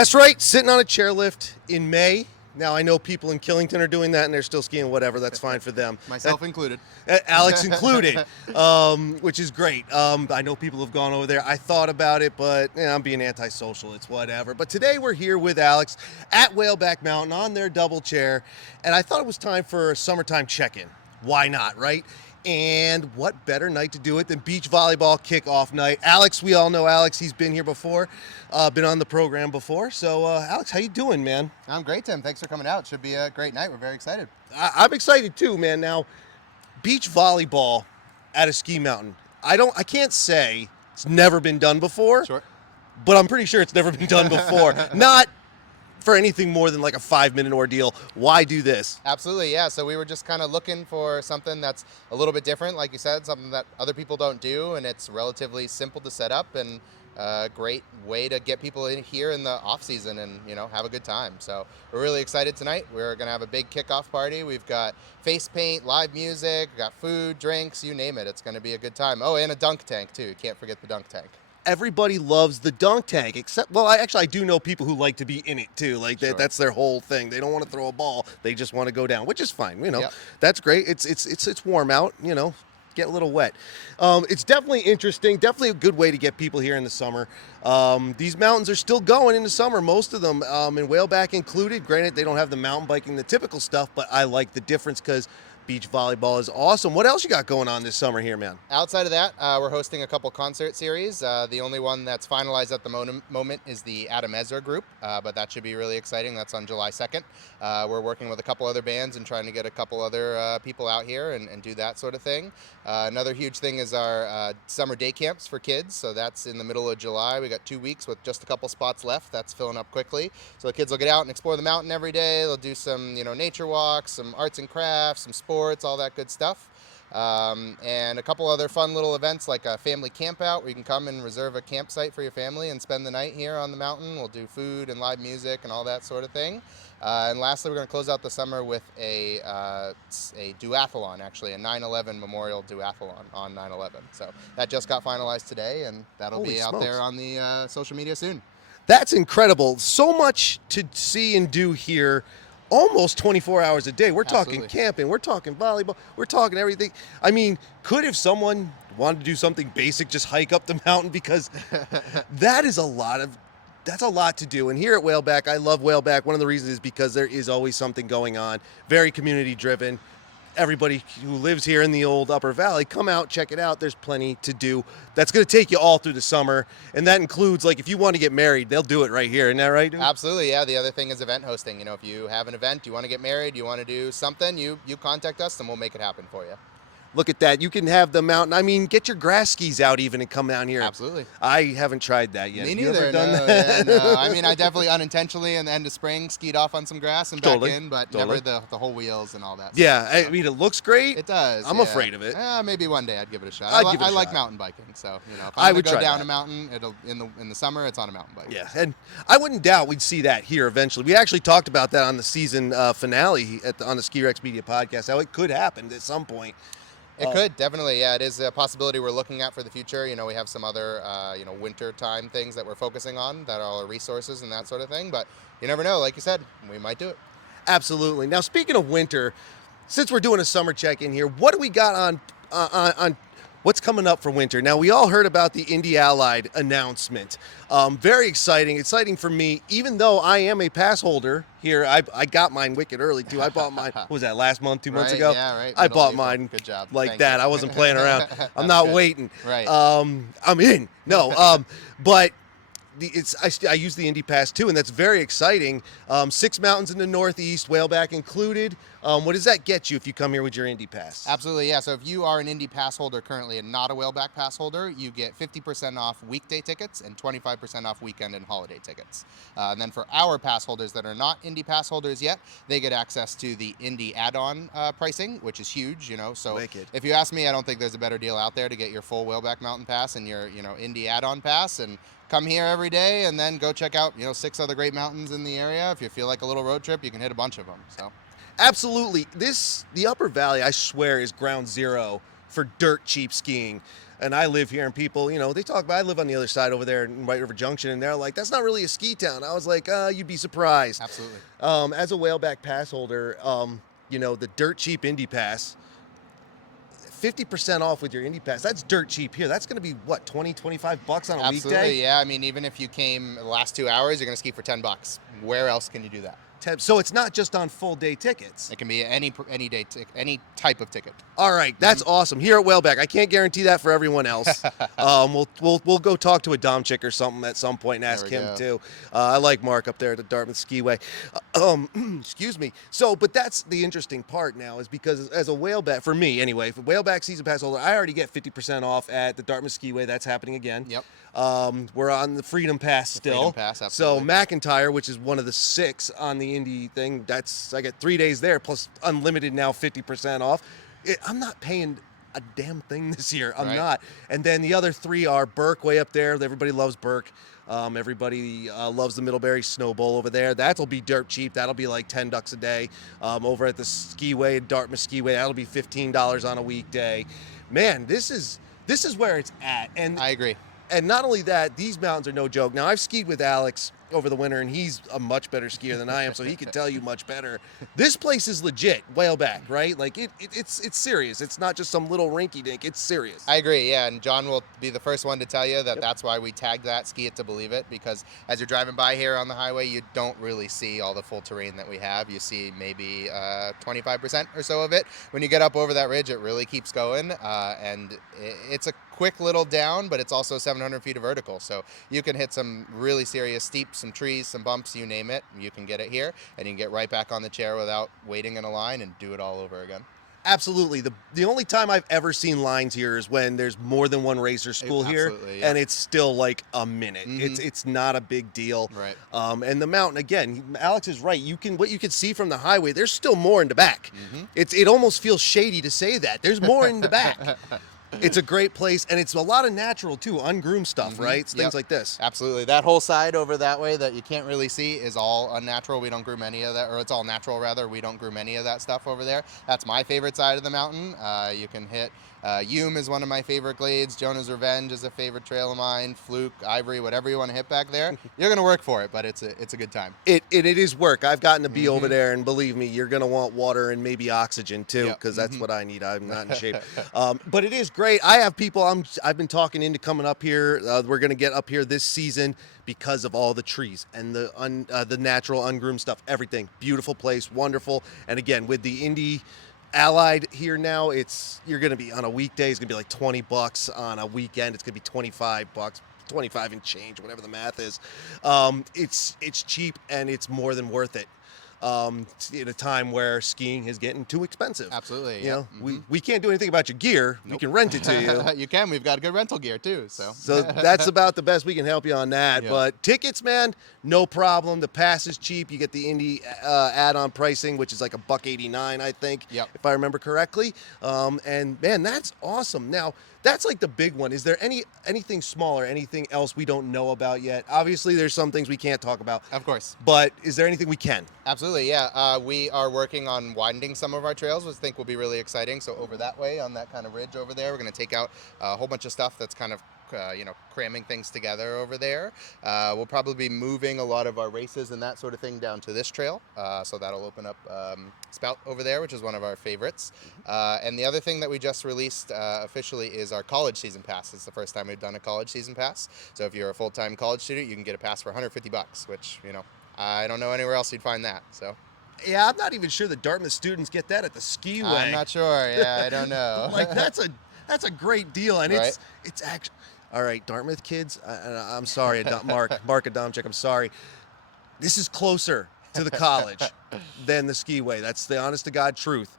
That's right, sitting on a chairlift in May. Now, I know people in Killington are doing that, and they're still skiing, whatever. That's fine for them. Myself included. Alex included, which is great. I know people have gone over there. I thought about it, but I'm being antisocial. It's whatever. But today we're here with Alex at Whaleback Mountain on their double chair, and I thought it was time for a summertime check-in. Why not, right? And what better night to do it than beach volleyball kickoff night? Alex, we all know Alex. He's been here before, been on the program before. So, Alex, how you doing, man? I'm great, Tim. Thanks for coming out. Should be a great night. We're very excited. I'm excited too, man. Now, beach volleyball at a ski mountain. I can't say it's never been done before. Sure. But I'm pretty sure it's never been done before. Not for anything more than like a 5-minute ordeal. Why do this? Absolutely, yeah. So we were just kind of looking for something that's a little bit different, like you said, something that other people don't do, and it's relatively simple to set up and a great way to get people in here in the off season and have a good time. So we're really excited tonight. We're gonna have a big kickoff party. We've got face paint, live music, we've got food, drinks, you name it. It's gonna be a good time. Oh, and a dunk tank too. Can't forget the dunk tank. Everybody loves the dunk tank, except, well, I do know people who like to be in it too. Like Sure. that's their whole thing. They don't want to throw a ball; they just want to go down, which is fine. Yep. That's great. It's warm out. Get a little wet. It's definitely interesting. Definitely a good way to get people here in the summer. These mountains are still going in the summer, most of them, and Whaleback included. Granted, they don't have the mountain biking, the typical stuff, but I like the difference because beach volleyball is awesome. What else you got going on this summer here, man? Outside of that, we're hosting a couple concert series. The only one that's finalized at the moment is the Adam Ezra group, but that should be really exciting. That's on July 2nd. We're working with a couple other bands and trying to get a couple other people out here and do that sort of thing. Another huge thing is our summer day camps for kids. So that's in the middle of July. We got 2 weeks with just a couple spots left. That's filling up quickly. So the kids will get out and explore the mountain every day. They'll do some, nature walks, some arts and crafts, some sports, all that good stuff. And a couple other fun little events like a family camp out where you can come and reserve a campsite for your family and spend the night here on the mountain. We'll do food and live music and all that sort of thing. And lastly, we're going to close out the summer with a duathlon, actually, a 9/11 memorial duathlon on 9/11. So that just got finalized today, and that'll Holy be out smokes. there on the social media soon. That's incredible. So much to see and do here. Almost 24 hours a day. We're talking Absolutely. camping. We're talking volleyball. We're talking everything. I mean, if someone wanted to do something basic, just hike up the mountain, because that's a lot to do. And here at Whaleback, I love Whaleback. One of the reasons is because there is always something going on. Very community driven. Everybody who lives here in the old Upper Valley, come out, check it out. There's plenty to do. That's going to take you all through the summer. And that includes, like, if you want to get married, they'll do it right here. Isn't that right, dude? Absolutely, yeah. The other thing is event hosting. If you have an event, you want to get married, you want to do something, you contact us and we'll make it happen for you. Look at that. You can have the mountain. I mean, get your grass skis out even and come down here. Absolutely. I haven't tried that yet. Me You neither. ever done No, that? yeah, no. I mean, I definitely unintentionally in the end of spring skied off on some grass and back Totally. in, but Totally. never the whole wheels and all that. Yeah, stuff, I mean, it looks great. it does. I'm yeah. afraid of it. Maybe one day I'd give it a shot. I'd give it a I like shot. mountain biking, so if I'm I gonna would go try down that. a mountain, it'll in the summer it's on a mountain bike. Yeah, and I wouldn't doubt we'd see that here eventually. We actually talked about that on the season finale on the Ski Rex Media podcast, how it could happen at some point. It could, definitely, yeah. It is a possibility we're looking at for the future. We have some other, winter time things that we're focusing on that are all our resources and that sort of thing. But you never know. Like you said, we might do it. Absolutely. Now, speaking of winter, since we're doing a summer check-in here, what do we got on what's coming up for winter? Now, we all heard about the Indy Allied announcement. Very exciting for me, even though I am a pass holder here. I got mine wicked early, too. I bought mine, what was that, last month, 2 months Right, ago? yeah, right. I Middle bought April. mine Good job. like Thank that. you. I wasn't playing around. I'm not good. waiting. Right. I'm in. No, but I use the Indy Pass too, and that's very exciting. 6 mountains in the Northeast, Whaleback included. What does that get you if you come here with your Indy Pass? Absolutely, yeah. So if you are an Indy Pass holder currently and not a Whaleback Pass holder, you get 50% off weekday tickets and 25% off weekend and holiday tickets. And then for our pass holders that are not Indy Pass holders yet, they get access to the Indy add-on pricing, which is huge, So Wicked. if you ask me, I don't think there's a better deal out there to get your full Whaleback Mountain Pass and your, Indy add-on pass and come here every day and then go check out, 6 other great mountains in the area. If you feel like a little road trip, you can hit a bunch of them, so. Absolutely. The Upper Valley, I swear, is ground zero for dirt cheap skiing. And I live here, and people, they talk about, I live on the other side over there in White River Junction, and they're like, that's not really a ski town. I was like, you'd be surprised. Absolutely. As a Whaleback pass holder, the dirt cheap Indy Pass, 50% off with your Indy Pass. That's dirt cheap here. That's going to be, what, 20, 25 bucks on a Absolutely, weekday? yeah. I mean, even if you came the last 2 hours, you're going to ski for $10. Where else can you do that? So it's not just on full day tickets. It can be any day, any type of ticket. All right, that's awesome. Here at Whaleback, I can't guarantee that for everyone else. We'll go talk to a Dom chick or something at some point and ask him too. I like Mark up there at the Dartmouth Skiway. Excuse me. But that's the interesting part now, is because as a Whaleback, for me anyway, for Whaleback season pass holder, I already get 50% off at the Dartmouth Skiway. That's happening again. Yep. We're on the Freedom Pass still. Freedom Pass, so absolutely. McIntyre, which is one of the 6 on the Indy thing, I get 3 days there plus unlimited now, 50% off. I'm not paying a damn thing this year. I'm not. And then the other 3 are Burke way up there. Everybody loves Burke. Everybody loves the Middlebury Snow Bowl over there. That'll be dirt cheap. That'll be like $10 a day. Over at the Skiway, Dartmouth Skiway, that'll be $15 on a weekday. Man, this is where it's at. And I agree. And not only that, these mountains are no joke. Now, I've skied with Alex over the winter, and he's a much better skier than I am, so he can tell you much better. This place is legit, Whaleback, right? Like, it's serious. It's not just some little rinky-dink. It's serious. I agree, yeah, and John will be the first one to tell you that that's why we tagged that Ski It to Believe It, because as you're driving by here on the highway, you don't really see all the full terrain that we have. You see maybe 25% or so of it. When you get up over that ridge, it really keeps going, and it's a quick little down, but it's also 700 feet of vertical, so you can hit some really serious steeps, some trees, some bumps, you name it. You can get it here, and you can get right back on the chair without waiting in a line and do it all over again. Absolutely. The only time I've ever seen lines here is when there's more than one racer school here, and it's still like a minute. It's not a big deal. Right. And the mountain, again, Alex is right. What you can see from the highway, there's still more in the back. It almost feels shady to say that. There's more in the back. It's a great place, and it's a lot of natural too, ungroomed stuff, right? It's things like this. Absolutely. That whole side over that way that you can't really see is all unnatural. We don't groom any of that, or it's all natural rather. We don't groom any of that stuff over there. That's my favorite side of the mountain. You can hit Hume is one of my favorite glades. Jonah's Revenge is a favorite trail of mine. Fluke, Ivory, whatever you want to hit back there. You're going to work for it, but it's a good time. It is work. I've gotten to be over there, and believe me, you're going to want water and maybe oxygen too, because that's what I need. I'm not in shape. But it is great. I have people I've been talking into coming up here. We're going to get up here this season because of all the trees and the natural ungroomed stuff. Everything. Beautiful place. Wonderful. And again, with the Indy Allied here now, you're going to be on a weekday. It's going to be like $20. On a weekend, it's going to be $25, 25 and change, whatever the math is. It's cheap, and it's more than worth it. At a time where skiing is getting too expensive. Absolutely. You know, we can't do anything about your gear. Nope. We can rent it to you. You can. We've got good rental gear too. So that's about the best we can help you on that. Yep. But tickets, man, no problem. The pass is cheap. You get the Indy add-on pricing, which is like $1.89, I think, if I remember correctly. And man, that's awesome. Now, that's like the big one. Is there anything smaller, anything else we don't know about yet? Obviously, there's some things we can't talk about. Of course. But is there anything we can? Absolutely, yeah. We are working on widening some of our trails, which I think will be really exciting. So over that way, on that kind of ridge over there, we're going to take out a whole bunch of stuff that's kind of cramming things together over there. We'll probably be moving a lot of our races and that sort of thing down to this trail. So that'll open up Spout over there, which is one of our favorites. And the other thing that we just released officially is our college season pass. It's the first time we've done a college season pass. So if you're a full-time college student, you can get a pass for $150, which, I don't know anywhere else you'd find that. So. Yeah, I'm not even sure the Dartmouth students get that at the skiway. I'm not sure. Yeah, I don't know. Like that's a great deal, and it's actually. All right, Dartmouth kids, I'm sorry, Mark Adamczyk, I'm sorry. This is closer to the college than the skiway. That's the honest-to-God truth.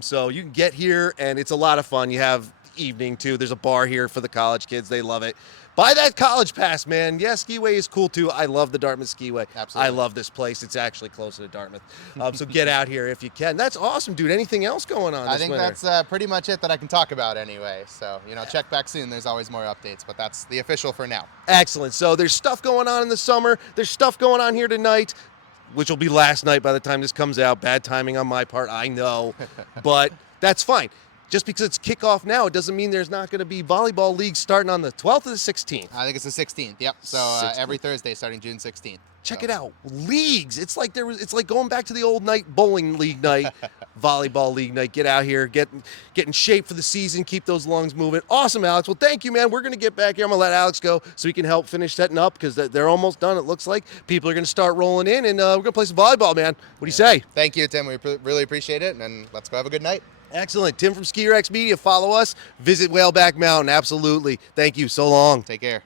So you can get here, and it's a lot of fun. You have evening, too. There's a bar here for the college kids. They love it. Buy that college pass, man. Yeah, skiway is cool, too. I love the Dartmouth Skiway. Absolutely. I love this place. It's actually closer to Dartmouth. So get out here if you can. That's awesome, dude. Anything else going on this winter? That's pretty much it that I can talk about anyway. So, check back soon. There's always more updates, but that's the official for now. Excellent. So there's stuff going on in the summer. There's stuff going on here tonight, which will be last night by the time this comes out. Bad timing on my part, I know. But that's fine. just because it's kickoff now, it doesn't mean there's not going to be volleyball league starting on the 12th or the 16th. I think it's the 16th. Yep. So 16th. Every Thursday starting June 16th. Check it out. Leagues. It's like going back to the old night bowling league night, volleyball league night. Get out here, get in shape for the season, keep those lungs moving. Awesome, Alex. Well, thank you, man. We're going to get back here. I'm going to let Alex go so he can help finish setting up because they're almost done, it looks like. People are going to start rolling in, and we're going to play some volleyball, man. What do you say? Thank you, Tim. We really appreciate it, and let's go have a good night. Excellent. Tim from Ski Rex Media. Follow us. Visit Whaleback Mountain. Absolutely. Thank you. So long. Take care.